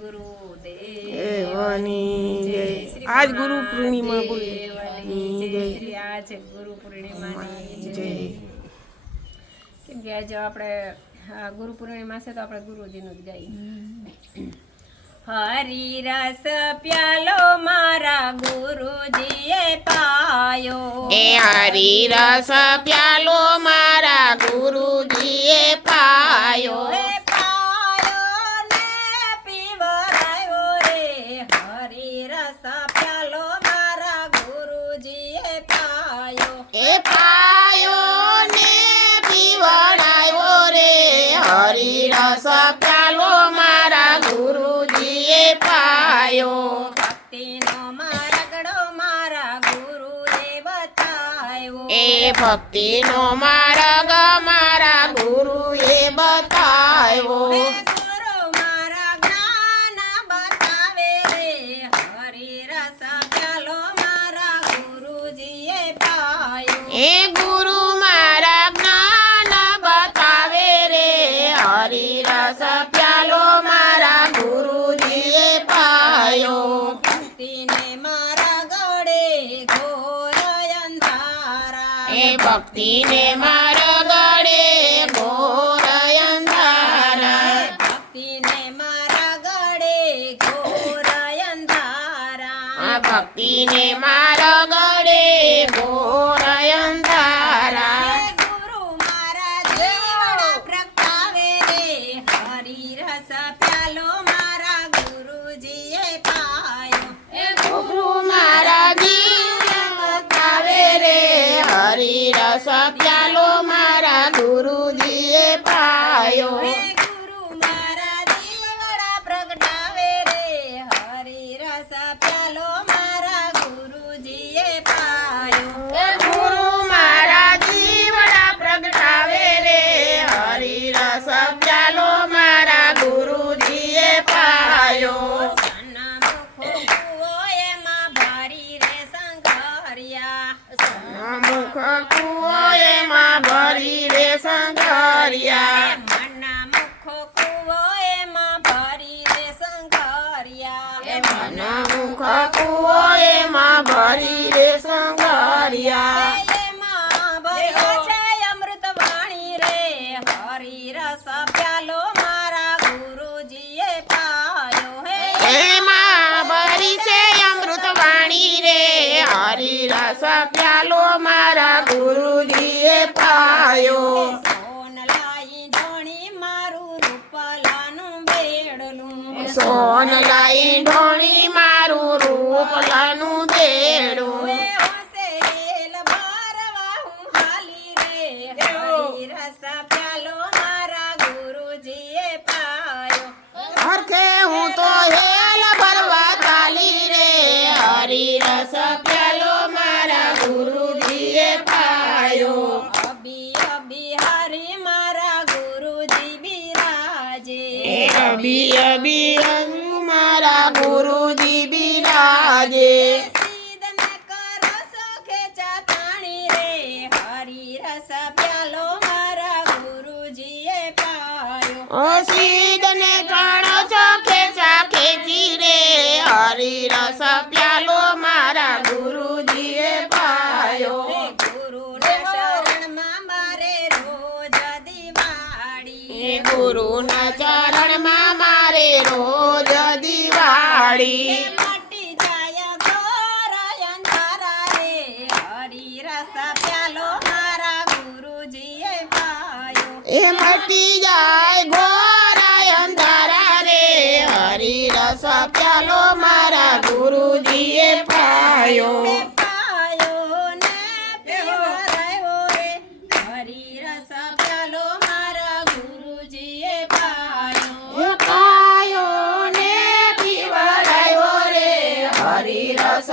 ગુરુદેવની જય. આજ ગુરુ પૂર્ણિમા બોલવાની જય. આજ ગુરુ પૂર્ણિમાની જય. કેમ કે આજે આપણે ગુરુ પૂર્ણિમા છે તો આપણે ગુરુજીનું જ ગાઈએ. હરી રસ પ્યાલો મારા ગુરુજીએ પાયો. એ હરી રસ પ્યાલો મારા ગુરુજીએ પાયો. રસ પ્યાલો મારા ગુરુજીએ પાયો. ભક્તિનો માર્ગડો મારા ગુરુએ બતાવ્યો. એ ભક્તિનો માર્ગ મારા ગુરુએ બતાવ્યો. ગુરુ મારા જ્ઞાન બતાવે રે. હરી રસ પ્યાલો મારા ગુરુજીએ પાયો. એ ગુરુ મારા જ્ઞાન બતાવે રે. હરી રસ પ્યાલો મારા ગુરુજીએ પાયો. ભક્તિને મારા ગળે ઘોર અંધારા. એ ભક્તિને મારા ગળે ઘોર અંધારા. ભક્તિને મારા ગળે ઘોર અંધારા. ભક્તિને મારા ગળે ઘોર અંધારા. ગુરુ મારા જીવડા પ્રગટાવે રે. હરી રસ પ્યાલો મારા ગુરુજીએ પાયો. ગુરુ મારા જીવન બતાવે રે. હરી રસ પ્યાલો મારા ગુરુજીએ પાયો. ગુરુ મારા જીવડા પ્રગટાવે રે. હરી રસ પ્યાલો મારા ગુરુજીએ પાયો. ગુરુ મારા જીવડા પ્રગટાવે રે. હરી રસ પ્યાલો મારા ગુરુજીએ પાયો. મુખ કુવો એમાં ભરી રે સંઘરિયા. મનના મુખો કુવો એમાં ભરી રે સંઘરિયા. મનના મુખ કુવો એમાં ભરી રે સંઘરિયા. એમાં ભર્યો છે અમૃત વાણી રે. હરી રસ પ્યાલો મારા ગુરુજીએ પાયો. એમાં ભરી છે અમૃત વાણી રે. હરી રસ પ્યાલો મારા ગુરુજીએ પાયો. સોનલાઈ ધોણી મારું રૂપલાનું બેડલું. સોનલાઈ ઢોણી મારું રૂપલાનું દેડું. હોસેલ ભરવા હું હાલી રે. હરી રસ પ્યાલો મારા ગુરુજીએ પાયો. હરખે હું તો હેલ ભરવા ચાલી રે. હરી રસ પ્યાલો મારા ગુરુજીએ પાયો. અબી અબી હરી મારા ગુરુજી બિરાજે. અબી અબી મારા ગુરુજી બિરાજે. સીધને કરો સોખે ચાતાણી રે. હરી રસ પ્યાલો મારા ગુરુજીએ પાયો. સીધને કણો ચોખે ચાખે ચીરે. હરી રસ પ્યાલો મારા ગુરુજીએ પાયો. ગુરુના શરણમાં મારે રોજ દિવાળી. ગુરુના ચરણમાં મારે રોજ દિવાળી. મટી જાય ઘોર અંધારા રે. હરી રસ પ્યાલો મારા ગુરુજીએ પાયો. એ મટી જાય ઘોરાય અંધારા રે. હરી રસ પ્યાલો મારા ગુરુજીએ પાયો. પાયો ને પીવરાયો રે. હરી રસ પ્યાલો મારા ગુરુજીએ પાયો. પાયો ને પીવરાયો રે. હરી રસ